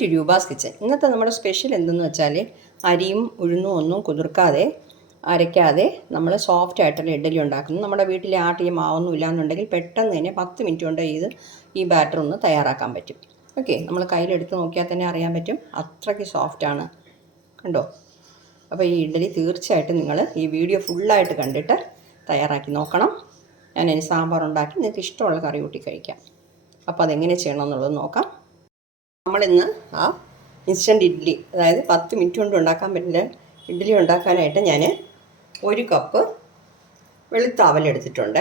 To Roopa's kitchen ഇന്നത്തെ നമ്മുടെ special എന്തെന്ന് വെച്ചാൽ അരിയും ഉഴുന്നും ഒന്നും കുതിർക്കാതെ അരയ്ക്കാതെ നമ്മൾ സോഫ്റ്റ് ആയിട്ടുള്ള ഇഡ്ഡലി ഉണ്ടാക്കുന്നു. നമ്മുടെ വീട്ടിൽ ആട്ടിയ മാവൊന്നും ഇല്ലാന്നുണ്ടെങ്കിൽ പെട്ടെന്ന് തന്നെ പത്ത് മിനിറ്റ് കൊണ്ട് ഇത് ഈ ബാറ്റർ ഒന്ന് തയ്യാറാക്കാൻ പറ്റും. ഓക്കെ നമ്മൾ കയ്യിലെടുത്ത് നോക്കിയാൽ തന്നെ അറിയാൻ പറ്റും അത്രയ്ക്ക് സോഫ്റ്റാണ് കണ്ടോ? അപ്പോൾ ഈ ഇഡ്ഡലി തീർച്ചയായിട്ടും നിങ്ങൾ ഈ വീഡിയോ ഫുള്ളായിട്ട് കണ്ടിട്ട് തയ്യാറാക്കി നോക്കണം. ഞാൻ ഇനി സാമ്പാർ ഉണ്ടാക്കി നിങ്ങൾക്ക് ഇഷ്ടമുള്ള കറി കൂട്ടി കഴിക്കാം. അപ്പോൾ അതെങ്ങനെ ചെയ്യണമെന്നുള്ളത് നോക്കാം. നമ്മളിന്ന് ആ ഇൻസ്റ്റന്റ് ഇഡ്ഡലി അതായത് പത്ത് മിനിറ്റ് കൊണ്ട് ഉണ്ടാക്കാൻ പറ്റുന്ന ഇഡ്ഡലി ഉണ്ടാക്കാനായിട്ട് ഞാൻ ഒരു കപ്പ് വെളുത്ത അവലെടുത്തിട്ടുണ്ട്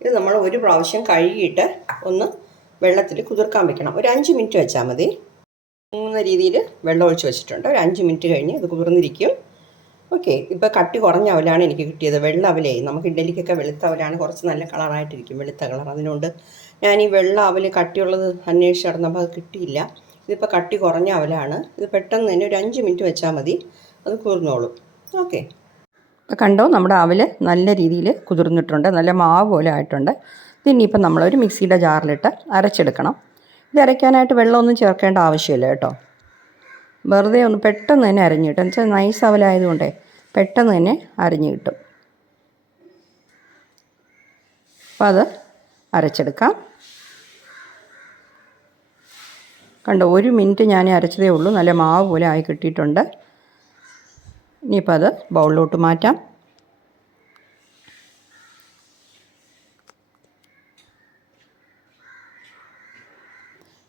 ഇത് നമ്മൾ ഒരു പ്രാവശ്യം കഴുകിയിട്ട് ഒന്ന് വെള്ളത്തിൽ കുതിർക്കാൻ വെക്കണം. ഒരു അഞ്ച് മിനിറ്റ് വെച്ചാൽ മതി. മൂന്ന് രീതിയിൽ വെള്ളം ഒഴിച്ച് വെച്ചിട്ടുണ്ട്. ഒരു അഞ്ച് മിനിറ്റ് കഴിഞ്ഞ് ഇത് കുതിർന്നിരിക്കും. ഓക്കെ ഇപ്പോൾ കട്ടി കുറഞ്ഞ അവലാണ് എനിക്ക് കിട്ടിയത്. വെള്ള അവലേ നമുക്ക് ഇഡ്ഡലിക്കൊക്കെ വെളുത്ത അവലാണ് കുറച്ച് നല്ല കളറായിട്ടിരിക്കും വെളുത്ത കളർ അതിനുകൊണ്ട് ഞാൻ ഈ വെള്ള അവൽ കട്ടിയുള്ളത് അന്വേഷിച്ച് നടന്നപ്പോൾ അത് കിട്ടിയില്ല. ഇതിപ്പോൾ കട്ടി കുറഞ്ഞ അവലാണ്. ഇത് പെട്ടെന്ന് തന്നെ ഒരു അഞ്ച് മിനിറ്റ് വെച്ചാൽ മതി. അത് കുതിർന്നോളും. ഓക്കെ. കണ്ടോ നമ്മുടെ അവൽ നല്ല രീതിയിൽ കുതിർന്നിട്ടുണ്ട്. നല്ല മാവ് പോലെ ആയിട്ടുണ്ട്. ഇതിനിയിപ്പം നമ്മളൊരു മിക്സിയുടെ ജാറിലിട്ട് അരച്ചെടുക്കണം. ഇത് അരയ്ക്കാനായിട്ട് വെള്ളമൊന്നും ചേർക്കേണ്ട ആവശ്യമില്ല കേട്ടോ. വെറുതെ ഒന്ന് പെട്ടെന്ന് തന്നെ അരിഞ്ഞു കിട്ടും. വെച്ചാൽ നൈസ് അവലായതുകൊണ്ടേ പെട്ടെന്ന് തന്നെ അരിഞ്ഞു കിട്ടും. അപ്പോൾ അത് അരച്ചെടുക്കാം. കണ്ടോ ഒരു മിനിറ്റ് ഞാൻ അരച്ചതേ ഉള്ളൂ. നല്ല മാവ് പോലെ ആയി കിട്ടിയിട്ടുണ്ട്. ഇനിയിപ്പോൾ അത് ബൗളിലോട്ട് മാറ്റാം.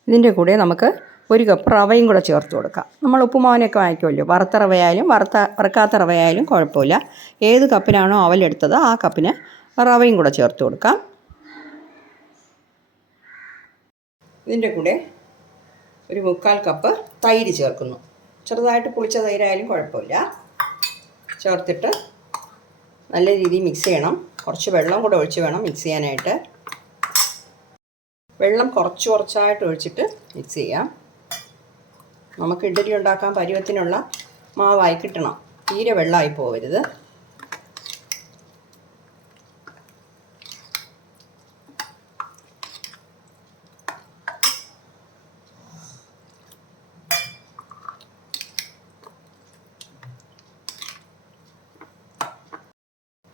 ഇതിന്റെ കൂടെ നമുക്ക് ഒരു കപ്പ് റവയും കൂടെ ചേർത്ത് കൊടുക്കാം. നമ്മൾ ഉപ്പുമാവിനൊക്കെ വാങ്ങിക്കുമല്ലോ. വറുത്ത റവയായാലും വറുത്ത വറുക്കാത്ത റവയായാലും കുഴപ്പമില്ല. ഏത് കപ്പിനാണോ അവലെടുത്തത് ആ കപ്പിന് റവയും കൂടെ ചേർത്ത് കൊടുക്കാം. ഇതിന്റെ കൂടെ ഒരു മുക്കാൽ കപ്പ് തൈര് ചേർക്കുന്നു. ചെറുതായിട്ട് പുളിച്ച തൈരായാലും കുഴപ്പമില്ല. ചേർത്തിട്ട് നല്ല രീതിയിൽ മിക്സ് ചെയ്യണം. കുറച്ച് വെള്ളം കൂടെ ഒഴിച്ച് വേണം മിക്സ് ചെയ്യാനായിട്ട്. വെള്ളം കുറച്ച് കുറച്ചായിട്ട് ഒഴിച്ചിട്ട് മിക്സ് ചെയ്യാം. നമുക്ക് ഇഡ്ഡലി ഉണ്ടാക്കാൻ പരുവത്തിനുള്ള മാവായി കിട്ടണം. തീരെ വെള്ളമായി പോകരുത്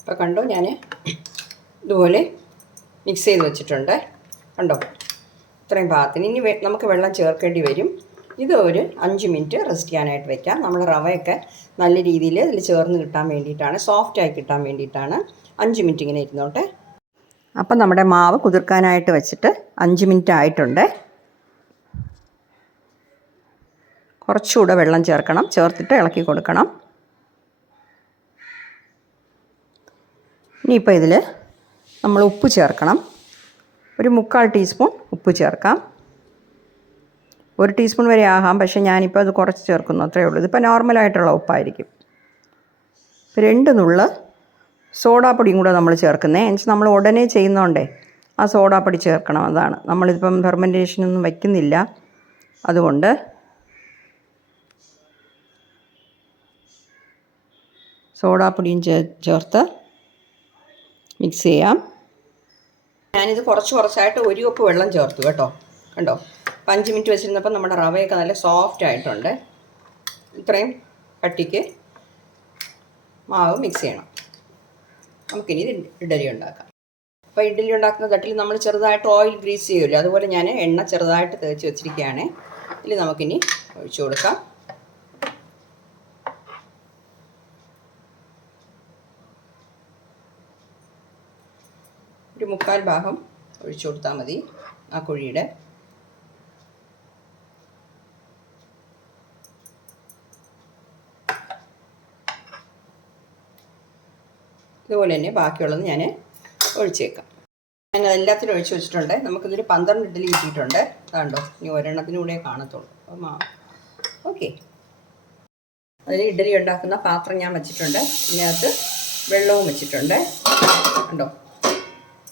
ഇപ്പോൾ കണ്ടോ ഞാൻ ഇതുപോലെ മിക്സ് ചെയ്ത് വെച്ചിട്ടുണ്ട്. കണ്ടോ? ഇത്രയും പാകത്തിന്. ഇനി നമുക്ക് വെള്ളം ചേർക്കേണ്ടി വരും. ഇത് ഒരു അഞ്ച് മിനിറ്റ് റെസ്റ്റ് ചെയ്യാനായിട്ട് വെക്കാം. നമ്മൾ റവയൊക്കെ നല്ല രീതിയിൽ ഇതിൽ ചേർന്ന് കിട്ടാൻ വേണ്ടിയിട്ടാണ് സോഫ്റ്റായി കിട്ടാൻ വേണ്ടിയിട്ടാണ്. അഞ്ച് മിനിറ്റ് ഇങ്ങനെ ഇരുന്നോട്ടെ. അപ്പം നമ്മുടെ മാവ് കുതിർക്കാനായിട്ട് വെച്ചിട്ട് അഞ്ച് മിനിറ്റ് ആയിട്ടുണ്ട്. കുറച്ചുകൂടെ വെള്ളം ചേർക്കണം. ചേർത്തിട്ട് ഇളക്കി കൊടുക്കണം. ഇനിയിപ്പോൾ ഇതിൽ നമ്മൾ ഉപ്പ് ചേർക്കണം. ഒരു മുക്കാൽ ടീസ്പൂൺ ഉപ്പ് ചേർക്കാം. ഒരു ടീസ്പൂൺ വരെ ആകാം. പക്ഷേ ഞാനിപ്പോൾ അത് കുറച്ച് ചേർക്കുന്നു. അത്രയേ ഉള്ളൂ. ഇതിപ്പോൾ നോർമലായിട്ടുള്ള ഉപ്പായിരിക്കും. ഇപ്പോൾ രണ്ട് നുള്ള് സോഡാപ്പൊടിയും കൂടെ നമ്മൾ ചേർക്കുന്നത് എന്നുവെച്ചാൽ നമ്മൾ ഉടനെ ചെയ്യുന്നതുകൊണ്ടേ ആ സോഡാപ്പൊടി ചേർക്കണം. അതാണ്. നമ്മളിതിപ്പം ഫെർമെന്റേഷനൊന്നും വയ്ക്കുന്നില്ല. അതുകൊണ്ട് സോഡാപ്പൊടിയും ചേർത്ത് മിക്സ് ചെയ്യാം. ഞാനിത് കുറച്ച് കുറച്ചായിട്ട് ഒരു കപ്പ് വെള്ളം ചേർത്തു കേട്ടോ. കണ്ടോ? അഞ്ച് മിനിറ്റ് വെച്ചിരുന്നപ്പോൾ നമ്മുടെ റവയൊക്കെ നല്ല സോഫ്റ്റ് ആയിട്ടുണ്ട്. ഇത്രയും കട്ടിക്ക് മാവ് മിക്സ് ചെയ്യണം. നമുക്കിനി ഇഡലി ഉണ്ടാക്കാം. അപ്പോൾ ഇഡലി ഉണ്ടാക്കുന്ന തട്ടിൽ നമ്മൾ ചെറുതായിട്ട് ഓയിൽ ഗ്രീസ് ചെയ്യുമല്ലോ അതുപോലെ ഞാൻ എണ്ണ ചെറുതായിട്ട് തേച്ച് വെച്ചിരിക്കുകയാണ്. ഇതിൽ നമുക്കിനി ഒഴിച്ചു കൊടുക്കാം ഒരു മുക്കാൽ ഭാഗം ഒഴിച്ചു കൊടുത്താൽ മതി. ആ കുഴിയുടെ. ഇതുപോലെ തന്നെ ബാക്കിയുള്ളത് ഞാൻ ഒഴിച്ചേക്കാം. ഞാൻ എല്ലാത്തിനും ഒഴിച്ചു വെച്ചിട്ടുണ്ട്. നമുക്കിതിൽ പന്ത്രണ്ട് ഇഡ്ഡലി കിട്ടിയിട്ടുണ്ട്. കണ്ടോ ഇനി ഒരെണ്ണത്തിന് കൂടെ കാണത്തുള്ളൂ. അപ്പം ഓക്കെ. അതിൽ ഇഡ്ഡലി ഉണ്ടാക്കുന്ന പാത്രം ഞാൻ വെച്ചിട്ടുണ്ട്. ഇതിനകത്ത് വെള്ളവും വെച്ചിട്ടുണ്ട്. കണ്ടോ?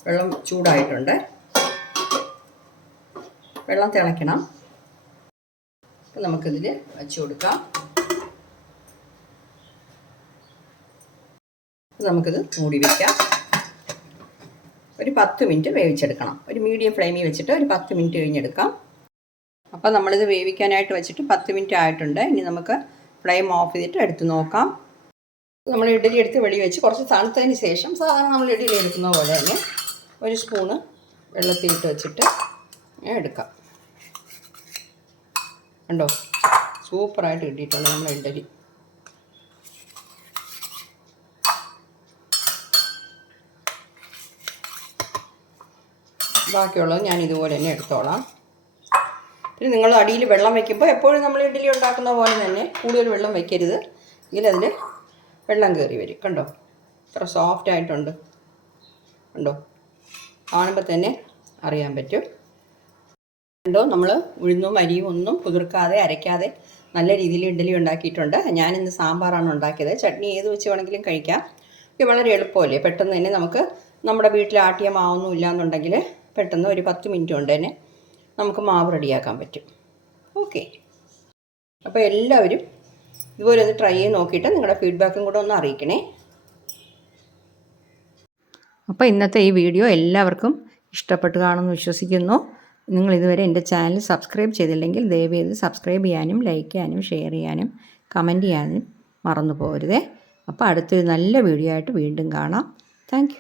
വെള്ളം ചൂടായിട്ടുണ്ട്. വെള്ളം തിളയ്ക്കണം. അപ്പം നമുക്കിതിൽ വെച്ച് കൊടുക്കാം. നമുക്കിത് മൂടി വയ്ക്കാം ഒരു പത്ത് മിനിറ്റ് വേവിച്ചെടുക്കണം. ഒരു മീഡിയം ഫ്ലെയിമിൽ വെച്ചിട്ട് ഒരു പത്ത് മിനിറ്റ് കഴിഞ്ഞെടുക്കാം. അപ്പോൾ നമ്മളിത് വേവിക്കാനായിട്ട് വെച്ചിട്ട് പത്ത് മിനിറ്റ് ആയിട്ടുണ്ട്. ഇനി നമുക്ക് ഫ്ലെയിം ഓഫ് ചെയ്തിട്ട് എടുത്ത് നോക്കാം. നമ്മൾ ഇഡ്ഡലി എടുത്ത് വെളി വെച്ച് കുറച്ച് തണുത്തതിന് ശേഷം സാധാരണ നമ്മൾ ഇഡ്ഡലി എടുക്കുന്ന പോലെ തന്നെ ഒരു സ്പൂണ് വെള്ളത്തിലിട്ട് വെച്ചിട്ട് എടുക്കാം. കണ്ടോ? സൂപ്പറായിട്ട് കിട്ടിയിട്ടുണ്ട് നമ്മുടെ ഇഡലി. ബാക്കിയുള്ളത് ഞാൻ ഇതുപോലെ തന്നെ എടുത്തോളാം. പിന്നെ നിങ്ങൾ അടിയിൽ വെള്ളം വയ്ക്കുമ്പോൾ എപ്പോഴും നമ്മൾ ഇഡ്ഡലി ഉണ്ടാക്കുന്ന പോലെ തന്നെ കൂടുതൽ വെള്ളം വയ്ക്കരുത് എങ്കിൽ അതിൽ വെള്ളം കയറി വരും. കണ്ടോ? ഇത്ര സോഫ്റ്റ് ആയിട്ടുണ്ട്. കണ്ടോ? കാണുമ്പോൾ തന്നെ അറിയാൻ പറ്റും. കണ്ടോ? നമ്മൾ ഉഴുന്നും അരിയും ഒന്നും കുതിർക്കാതെ അരയ്ക്കാതെ നല്ല രീതിയിൽ ഇഡ്ഡലി ഉണ്ടാക്കിയിട്ടുണ്ട്. ഞാനിന്ന് സാമ്പാറാണ് ഉണ്ടാക്കിയത്. ചട്നി ഏത് വെച്ച് വേണമെങ്കിലും കഴിക്കാം. ഇത് വളരെ എളുപ്പമല്ലേ? പെട്ടെന്ന് തന്നെ നമുക്ക് നമ്മുടെ വീട്ടിൽ ആട്ടിയ മാവൊന്നും ഇല്ലാന്നുണ്ടെങ്കിൽ പെട്ടെന്ന് ഒരു പത്ത് മിനിറ്റ് കൊണ്ട് തന്നെ നമുക്ക് മാവ് റെഡിയാക്കാൻ പറ്റും. ഓക്കെ. അപ്പോൾ എല്ലാവരും ഇതുപോലെ ഒന്ന് ട്രൈ ചെയ്ത് നോക്കിയിട്ട് നിങ്ങളുടെ ഫീഡ്ബാക്കും കൂടെ ഒന്ന് അറിയിക്കണേ. അപ്പോൾ ഇന്നത്തെ ഈ വീഡിയോ എല്ലാവർക്കും ഇഷ്ടപ്പെട്ടു കാണുമെന്ന് വിശ്വസിക്കുന്നു. നിങ്ങൾ ഇതുവരെ എന്റെ ചാനൽ സബ്സ്ക്രൈബ് ചെയ്തില്ലെങ്കിൽ ദയവേത് സബ്സ്ക്രൈബ് ചെയ്യാനും ലൈക്ക് ചെയ്യാനും ഷെയർ ചെയ്യാനും കമന്റ് ചെയ്യാനും മറന്നു പോകരുതേ. അപ്പോൾ അടുത്തൊരു നല്ല വീഡിയോ ആയിട്ട് വീണ്ടും കാണാം. താങ്ക്